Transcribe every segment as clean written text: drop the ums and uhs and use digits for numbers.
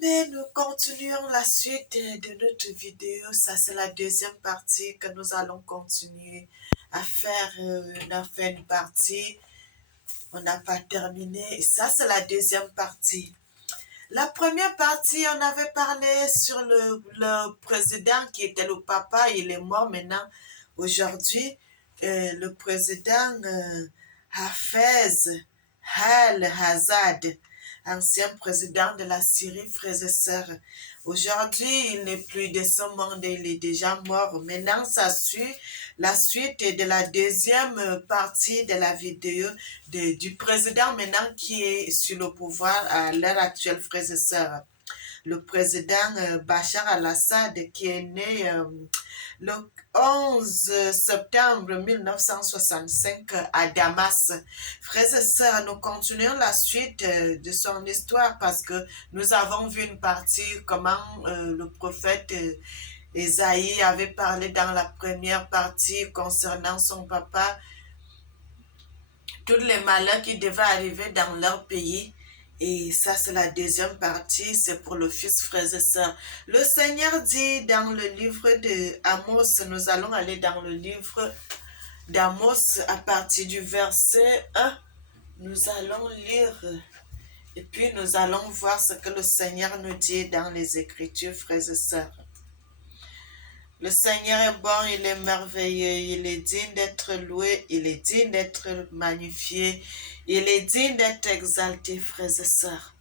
Bien-aimés, nous continuons la suite de notre vidéo. Ça, c'est la deuxième partie que nous allons continuer à faire. On a fait une partie, on n'a pas terminé. Et ça, c'est la deuxième partie. La première partie, on avait parlé sur le président qui était le papa. Il est mort maintenant. Aujourd'hui, le président Hafez al-Assad, ancien président de la Syrie, frères et sœurs. Aujourd'hui, il n'est plus de ce monde, il est déjà mort. Maintenant, ça suit la suite de la deuxième partie de la vidéo du président maintenant qui est sur le pouvoir à l'heure actuelle, frères et sœurs. Le président Bachar al-Assad qui est né le 11 septembre 1965 à Damas. Frères et sœurs, nous continuons la suite de son histoire parce que nous avons vu une partie comment le prophète Ésaïe avait parlé dans la première partie concernant son papa, tous les malheurs qui devaient arriver dans leur pays. Et ça, c'est la deuxième partie, c'est pour le fils, frères et sœurs. Le Seigneur dit dans le livre d'Amos, nous allons aller dans le livre d'Amos à partir du verset 1. Nous allons lire et puis nous allons voir ce que le Seigneur nous dit dans les Écritures, frères et sœurs. Le Seigneur est bon, il est merveilleux, il est digne d'être loué, il est digne d'être magnifié, il est digne d'être exalté, frères et sœurs.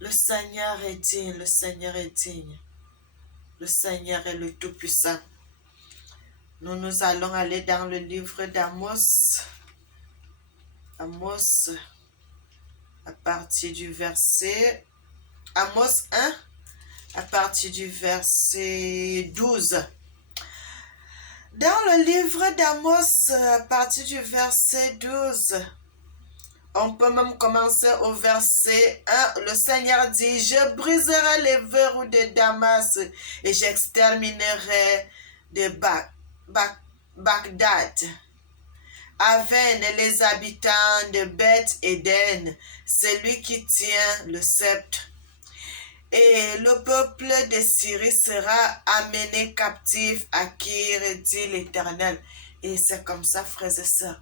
Le Seigneur est digne, le Seigneur est digne. Le Seigneur est le Tout-Puissant. Nous allons aller dans le livre d'Amos. Amos, à partir du verset... Amos 1, à partir du verset 12. Dans le livre d'Amos, à partir du verset 12, on peut même commencer au verset 1. Le Seigneur dit, « Je briserai les verrous de Damas et j'exterminerai de Bagdad. Aven et les habitants de Beth Éden, celui qui tient le sceptre. Et le peuple de Syrie sera amené captif à Kir, dit l'Éternel. » Et c'est comme ça, frères et sœurs.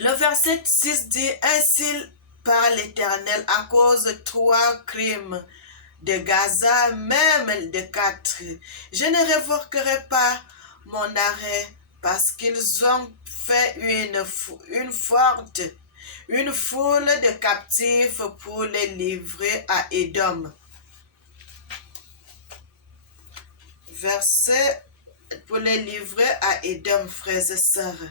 Le verset 6 dit, « Ainsi par l'Éternel, à cause de 3 crimes de Gaza, même de 4, je ne révoquerai pas mon arrêt, parce qu'ils ont fait une foule de captifs pour les livrer à Édom. » Verset pour les livrer à Édom, frères et sœurs.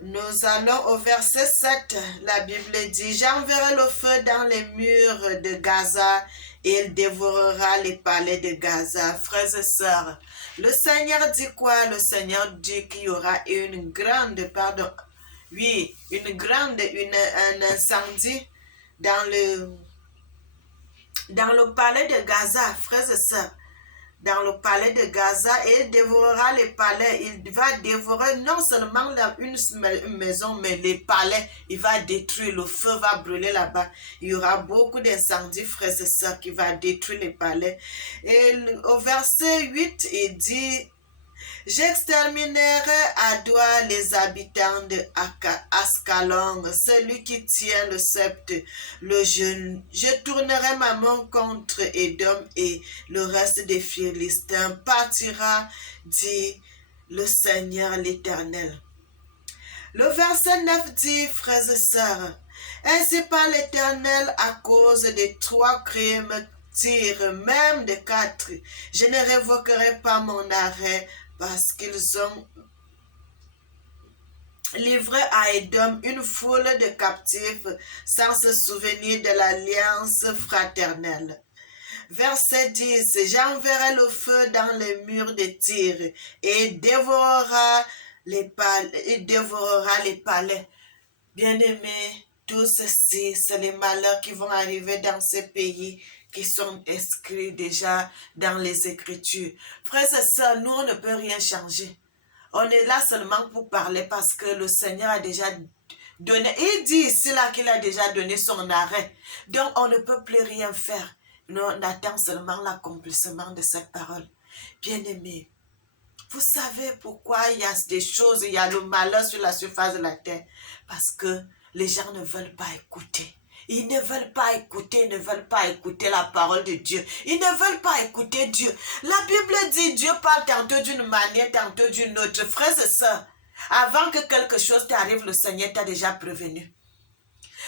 Nous allons au verset 7. La Bible dit, « J'enverrai le feu dans les murs de Gaza et il dévorera les palais de Gaza. » Frères et sœurs, le Seigneur dit quoi? Le Seigneur dit qu'il y aura un incendie dans le palais de Gaza, frères et sœurs. Dans le palais de Gaza, et il dévorera les palais. Il va dévorer non seulement une maison, mais les palais. Il va détruire, le feu va brûler là-bas. Il y aura beaucoup d'incendies, frères et sœurs, qui va détruire les palais. Et au verset 8, il dit, « J'exterminerai à Doua les habitants de Ascalon, celui qui tient le sceptre, le jeune. Je tournerai ma main contre Édom et le reste des Philistins partira, dit le Seigneur l'Éternel. » Le verset 9 dit, frères et sœurs, « Ainsi par l'Éternel, à cause des 3 crimes, même de 4, je ne révoquerai pas mon arrêt, parce qu'ils ont livré à Édom une foule de captifs sans se souvenir de l'alliance fraternelle. » Verset 10. « J'enverrai le feu dans les murs de Tyr et il dévorera les palais. » Bien-aimés, tout ceci, c'est les malheurs qui vont arriver dans ces pays qui sont inscrits déjà dans les Écritures. Frères et sœurs, nous, on ne peut rien changer. On est là seulement pour parler parce que le Seigneur a déjà Il dit ici là qu'il a déjà donné son arrêt. Donc on ne peut plus rien faire. On attend seulement l'accomplissement de cette parole. Bien-aimés, vous savez pourquoi il y a des choses, il y a le malheur sur la surface de la terre? Parce que les gens ne veulent pas écouter. Ils ne veulent pas écouter, ils ne veulent pas écouter la parole de Dieu. Ils ne veulent pas écouter Dieu. La Bible dit Dieu parle tantôt d'une manière, tantôt d'une autre. Frères et sœurs, avant que quelque chose t'arrive, le Seigneur t'a déjà prévenu.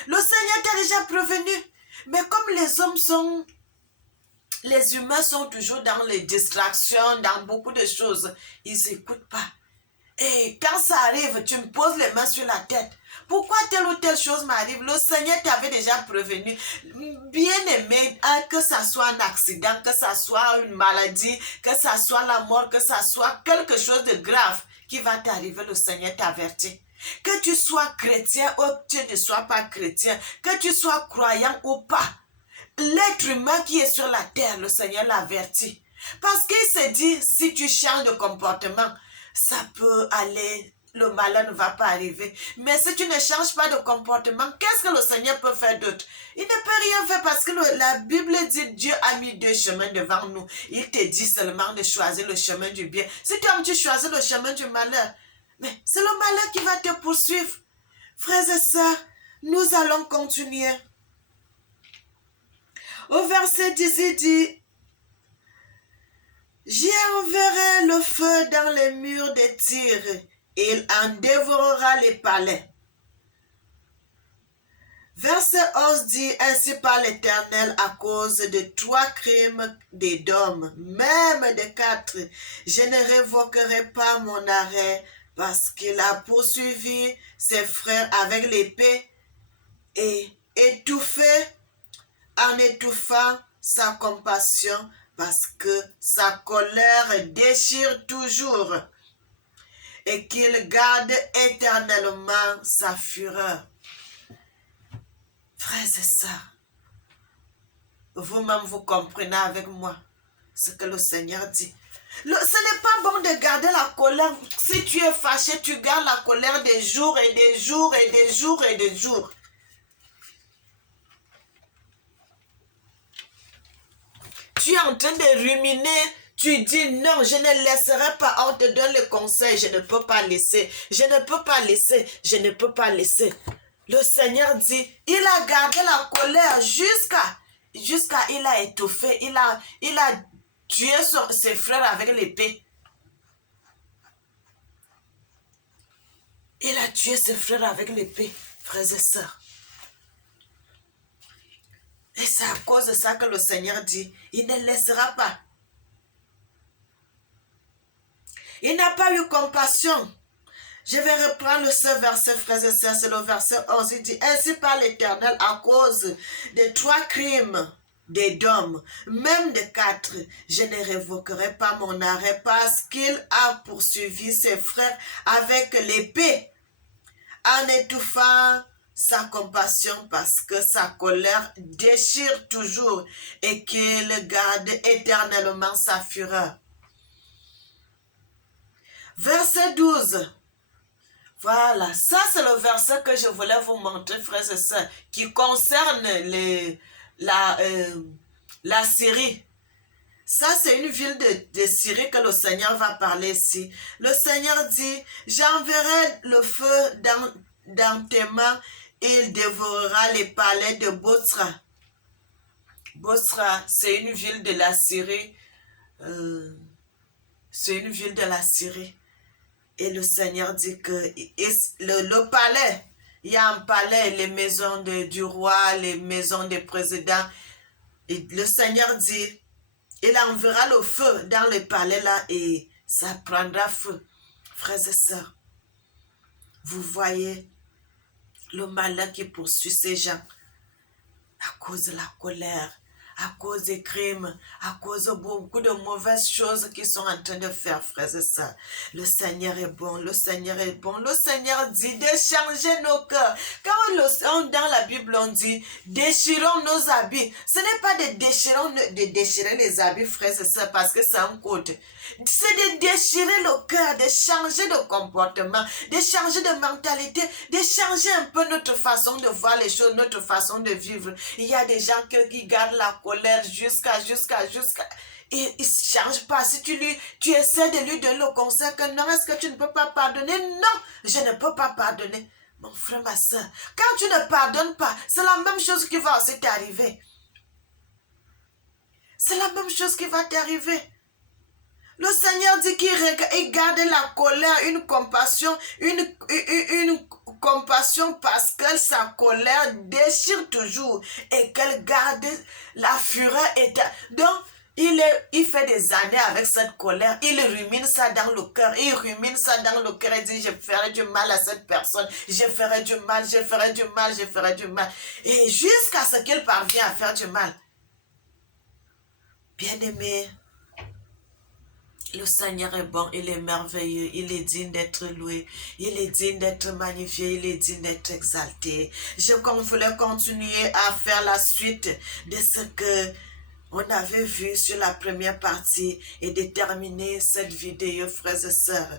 Le Seigneur t'a déjà prévenu. Mais comme les humains sont toujours dans les distractions, dans beaucoup de choses, ils n'écoutent pas. Et quand ça arrive, tu me poses les mains sur la tête. Pourquoi telle ou telle chose m'arrive? Le Seigneur t'avait déjà prévenu. Bien aimé, que ça soit un accident, que ça soit une maladie, que ça soit la mort, que ça soit quelque chose de grave qui va t'arriver, le Seigneur t'avertit. Que tu sois chrétien ou que tu ne sois pas chrétien, que tu sois croyant ou pas, l'être humain qui est sur la terre, le Seigneur l'avertit. Parce qu'il se dit, si tu changes de comportement, ça peut aller, le malheur ne va pas arriver. Mais si tu ne changes pas de comportement, qu'est-ce que le Seigneur peut faire d'autre? Il ne peut rien faire parce que la Bible dit Dieu a mis deux chemins devant nous. Il te dit seulement de choisir le chemin du bien. Si toi tu choisis le chemin du malheur, mais c'est le malheur qui va te poursuivre. Frères et sœurs, nous allons continuer. Au verset 10, il dit, j'y enverrai le feu dans les murs des Tyr, et il en dévorera les palais. Verset 11 dit, ainsi par l'Éternel, à cause de 3 crimes d'Édom, même de 4, je ne révoquerai pas mon arrêt, parce qu'il a poursuivi ses frères avec l'épée et étouffé en étouffant sa compassion, parce que sa colère déchire toujours et qu'il garde éternellement sa fureur. Frères et sœurs, vous-même vous comprenez avec moi ce que le Seigneur dit. Ce n'est pas bon de garder la colère. Si tu es fâché, tu gardes la colère des jours et des jours et des jours et des jours. Tu es en train de ruminer, tu dis non, je ne laisserai pas, on te donne le conseil, je ne peux pas laisser, je ne peux pas laisser, je ne peux pas laisser. Le Seigneur dit, il a gardé la colère jusqu'à il a étouffé, il a tué ses frères avec l'épée. Il a tué ses frères avec l'épée, frères et sœurs. Et c'est à cause de ça que le Seigneur dit, il ne laissera pas. Il n'a pas eu compassion. Je vais reprendre ce verset, frères et sœurs, c'est le verset 11. Il dit, ainsi par l'Éternel, à cause des 3 crimes d'Édom, même de 4, je ne révoquerai pas mon arrêt parce qu'il a poursuivi ses frères avec l'épée, en étouffant sa compassion parce que sa colère déchire toujours et qu'il garde éternellement sa fureur. Verset 12. Voilà, ça c'est le verset que je voulais vous montrer, frères et sœurs, qui concerne la Syrie. Ça, c'est une ville de Syrie que le Seigneur va parler ici. Le Seigneur dit, j'enverrai le feu dans tes mains, et il dévorera les palais de Bosra. Bosra, c'est une ville de la Syrie. C'est une ville de la Syrie. Et le Seigneur dit que le palais, il y a un palais, les maisons du roi, les maisons des présidents. Et le Seigneur dit, il enverra le feu dans le palais là et ça prendra feu. Frères et sœurs, vous voyez le malheur qui poursuit ces gens à cause de la colère, à cause des crimes, à cause de beaucoup de mauvaises choses qu'ils sont en train de faire, frères et sœurs. Le Seigneur est bon, le Seigneur est bon. Le Seigneur dit de changer nos cœurs. Quand dans la Bible, on dit, déchirons nos habits. Ce n'est pas de déchirer les habits, frères et sœurs, parce que c'est un code. C'est de déchirer le cœur, de changer de comportement, de changer de mentalité, de changer un peu notre façon de voir les choses, notre façon de vivre. Il y a des gens qui gardent la colère jusqu'à... Et il ne change pas. Si tu essaies de lui donner le conseil que non, est-ce que tu ne peux pas pardonner? Non, je ne peux pas pardonner. Mon frère, ma soeur, quand tu ne pardonnes pas, c'est la même chose qui va aussi t'arriver. C'est la même chose qui va t'arriver. Le Seigneur dit qu'il garde la colère, une compassion parce que sa colère déchire toujours et qu'elle garde la fureur. Donc, il fait des années avec cette colère. Il rumine ça dans le cœur. Il rumine ça dans le cœur et dit, je ferai du mal à cette personne. Je ferai du mal, je ferai du mal, je ferai du mal. Et jusqu'à ce qu'il parvienne à faire du mal. Bien-aimé, le Seigneur est bon, il est merveilleux, il est digne d'être loué, il est digne d'être magnifié, il est digne d'être exalté. Je voulais continuer à faire la suite de ce que on avait vu sur la première partie et de terminer cette vidéo, frères et sœurs.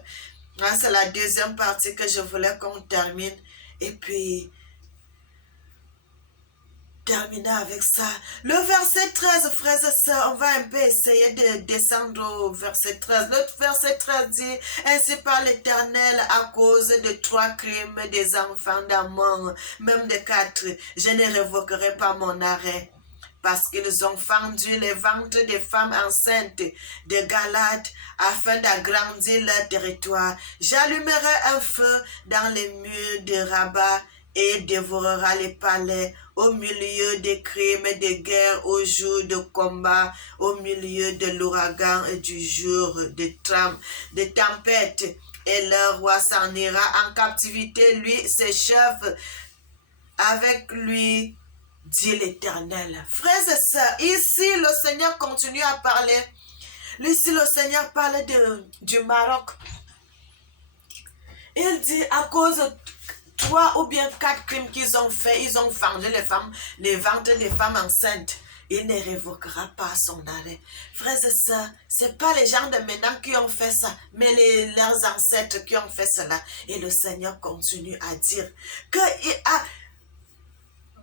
C'est la deuxième partie que je voulais qu'on termine et puis terminer avec ça. Le verset 13, frères et sœurs, on va un peu essayer de descendre au verset 13. Le verset 13 dit, ainsi par l'Éternel, à cause de 3 crimes des enfants d'Amon, même de 4, je ne révoquerai pas mon arrêt. Parce qu'ils ont fendu les ventres des femmes enceintes de Galade afin d'agrandir leur territoire. J'allumerai un feu dans les murs de Rabat et dévorera les palais au milieu des crimes et des guerres, au jour de combat, au milieu de l'ouragan et du jour de tempête. Et le roi s'en ira en captivité, lui, ses chefs, avec lui, dit l'Éternel. Frères et sœurs, ici le Seigneur continue à parler. Ici le Seigneur parle du Maroc. Il dit à cause de 3 ou bien 4 crimes qu'ils ont fait, ils ont fendu les ventres des femmes enceintes. Il ne révoquera pas son arrêt. Frères et sœurs, ce n'est pas les gens de maintenant qui ont fait ça, mais leurs ancêtres qui ont fait cela. Et le Seigneur continue à dire que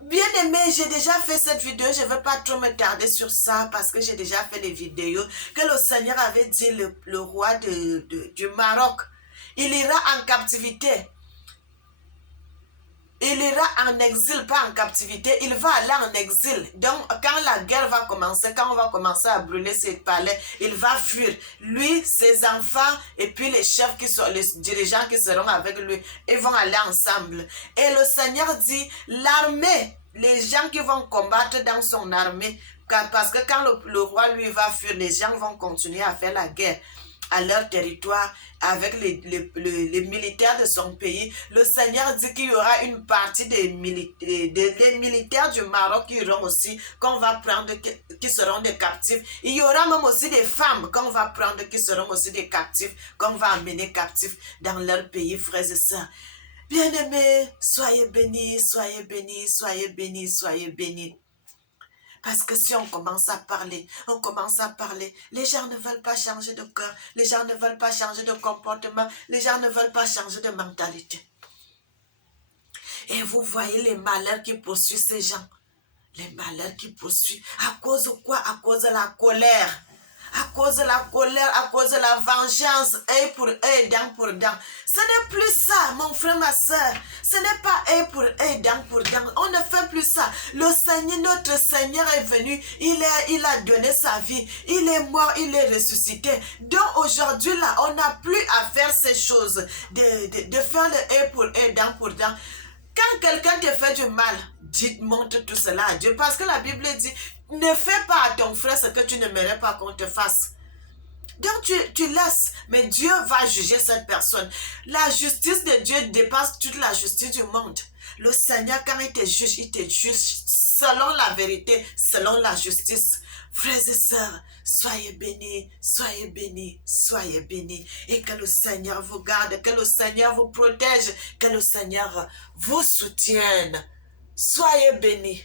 bien-aimé, j'ai déjà fait cette vidéo, je ne veux pas trop me tarder sur ça parce que j'ai déjà fait les vidéos que le Seigneur avait dit le roi du Maroc. Il ira en captivité. Il ira en exil, pas en captivité. Il va aller en exil. Donc, quand la guerre va commencer, quand on va commencer à brûler ses palais, il va fuir. Lui, ses enfants, et puis les chefs les dirigeants qui seront avec lui, ils vont aller ensemble. Et le Seigneur dit, l'armée, les gens qui vont combattre dans son armée, parce que quand le roi, lui, va fuir, les gens vont continuer à faire la guerre à leur territoire avec les militaires de son pays. Le Seigneur dit qu'il y aura une partie des militaires du Maroc qui iront aussi, qu'on va prendre, qui seront des captifs. Il y aura même aussi des femmes qu'on va prendre, qui seront aussi des captifs, qu'on va amener captifs dans leur pays, frères et sœurs. Bien-aimés, soyez bénis, soyez bénis, soyez bénis, soyez bénis. Parce que si on commence à parler, les gens ne veulent pas changer de cœur, les gens ne veulent pas changer de comportement, les gens ne veulent pas changer de mentalité. Et vous voyez les malheurs qui poursuivent ces gens. Les malheurs qui poursuivent. À cause de quoi? À cause de la colère. À cause de la colère, à cause de la vengeance, œil pour œil, dent pour dent. Ce n'est plus ça, mon frère, ma soeur. Ce n'est pas œil pour œil, dent pour dent. On ne fait plus ça. Le Seigneur, notre Seigneur est venu. Il a donné sa vie. Il est mort, il est ressuscité. Donc aujourd'hui, là, on n'a plus à faire ces choses. De faire le œil pour œil, dent pour dent. Quand quelqu'un te fait du mal, montre tout cela à Dieu. Parce que la Bible dit, ne fais pas à ton frère ce que tu n'aimerais pas qu'on te fasse. Donc tu laisses, mais Dieu va juger cette personne. La justice de Dieu dépasse toute la justice du monde. Le Seigneur, quand il te juge selon la vérité, selon la justice. Frères et sœurs, soyez bénis, soyez bénis, soyez bénis. Et que le Seigneur vous garde, que le Seigneur vous protège, que le Seigneur vous soutienne. Soyez bénis.